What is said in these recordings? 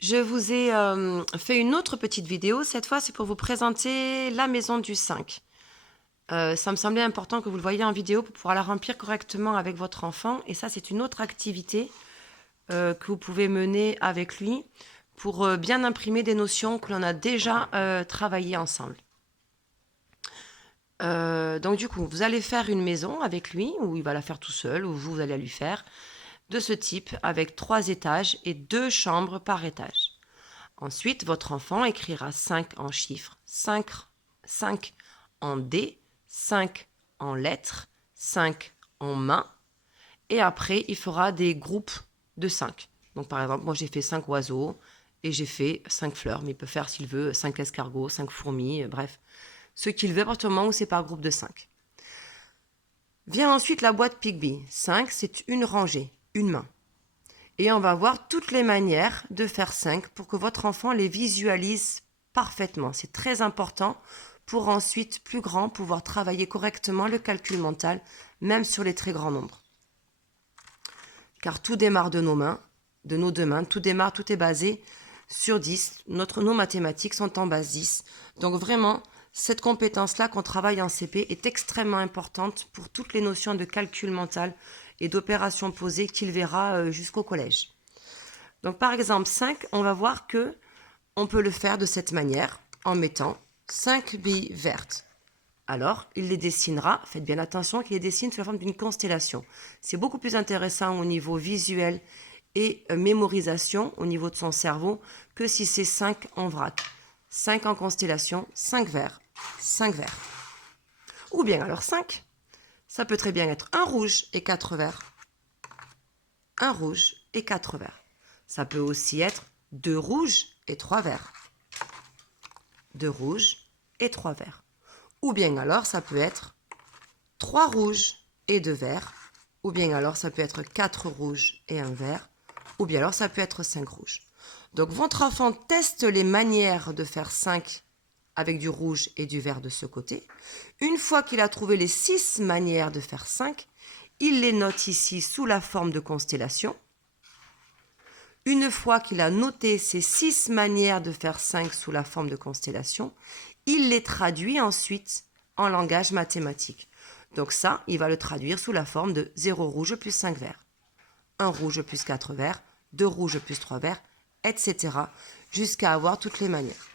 Je vous ai fait une autre petite vidéo. Cette fois, c'est pour vous présenter la maison du 5. Ça me semblait important que vous le voyiez en vidéo pour pouvoir la remplir correctement avec votre enfant. Et ça, c'est une autre activité que vous pouvez mener avec lui pour bien imprimer des notions que l'on a déjà travaillées ensemble. Donc du coup, vous allez faire une maison avec lui, ou il va la faire tout seul, ou vous allez la lui faire, de ce type, avec 3 étages et 2 chambres par étage. Ensuite, votre enfant écrira 5 en chiffres, 5 en dés, 5 en lettres, 5 en mains. Et après, il fera des groupes de 5. Donc par exemple, moi j'ai fait 5 oiseaux et j'ai fait 5 fleurs. Mais il peut faire, s'il veut, 5 escargots, 5 fourmis, bref. Ce qu'il veut à partir du moment où c'est par groupe de 5. Vient ensuite la boîte Pigby. 5, c'est une rangée, une main. Et on va voir toutes les manières de faire 5 pour que votre enfant les visualise parfaitement. C'est très important pour ensuite, plus grand, pouvoir travailler correctement le calcul mental, même sur les très grands nombres. Car tout démarre de nos mains, de nos deux mains, tout est basé sur 10. Nos mathématiques sont en base 10. Donc vraiment, cette compétence-là qu'on travaille en CP est extrêmement importante pour toutes les notions de calcul mental et d'opérations posées qu'il verra jusqu'au collège. Donc par exemple 5, on va voir que on peut le faire de cette manière en mettant 5 billes vertes. Alors, il les dessinera, faites bien attention qu'il les dessine sous la forme d'une constellation. C'est beaucoup plus intéressant au niveau visuel et mémorisation au niveau de son cerveau que si c'est 5 en vrac. 5 en constellation, 5 verts, 5 verts. Ou bien alors 5, ça peut très bien être un rouge et 4 verts. Un rouge et 4 verts. Ça peut aussi être 2 rouges et 3 verts. 2 rouges et 3 verts. Ou bien alors ça peut être 3 rouges et 2 verts. Ou bien alors ça peut être 4 rouges et 1 vert. Ou bien alors ça peut être 5 rouges. Donc votre enfant teste les manières de faire 5 avec du rouge et du vert de ce côté. Une fois qu'il a trouvé les 6 manières de faire 5, il les note ici sous la forme de constellation. Une fois qu'il a noté ces 6 manières de faire 5 sous la forme de constellation, il les traduit ensuite en langage mathématique. Donc ça, il va le traduire sous la forme de 0 rouge plus 5 verts, 1 rouge plus 4 verts, 2 rouges plus 3 verts, etc. jusqu'à avoir toutes les manières.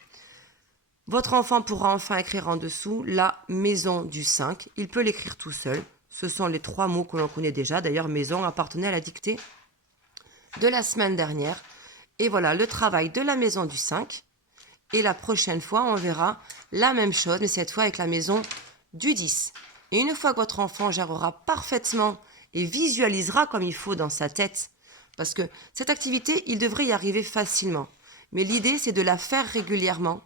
Votre enfant pourra enfin écrire en dessous la maison du 5. Il peut l'écrire tout seul. Ce sont les 3 mots que l'on connaît déjà. D'ailleurs, maison appartenait à la dictée de la semaine dernière. Et voilà le travail de la maison du 5. Et la prochaine fois, on verra la même chose, mais cette fois avec la maison du 10. Et une fois que votre enfant gérera parfaitement et visualisera comme il faut dans sa tête, parce que cette activité, il devrait y arriver facilement. Mais l'idée, c'est de la faire régulièrement,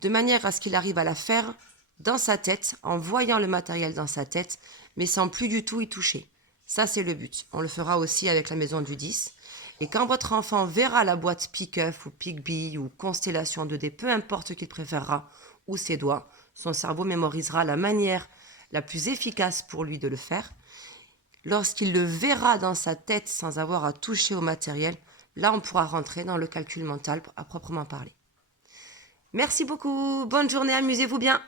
de manière à ce qu'il arrive à la faire dans sa tête, en voyant le matériel dans sa tête, mais sans plus du tout y toucher. Ça, c'est le but. On le fera aussi avec la maison du 10. Et quand votre enfant verra la boîte Pick-Up ou Pick-Bee ou Constellation 2D, peu importe qu'il préférera, ou ses doigts, son cerveau mémorisera la manière la plus efficace pour lui de le faire. Lorsqu'il le verra dans sa tête sans avoir à toucher au matériel, là on pourra rentrer dans le calcul mental à proprement parler. Merci beaucoup, bonne journée, amusez-vous bien.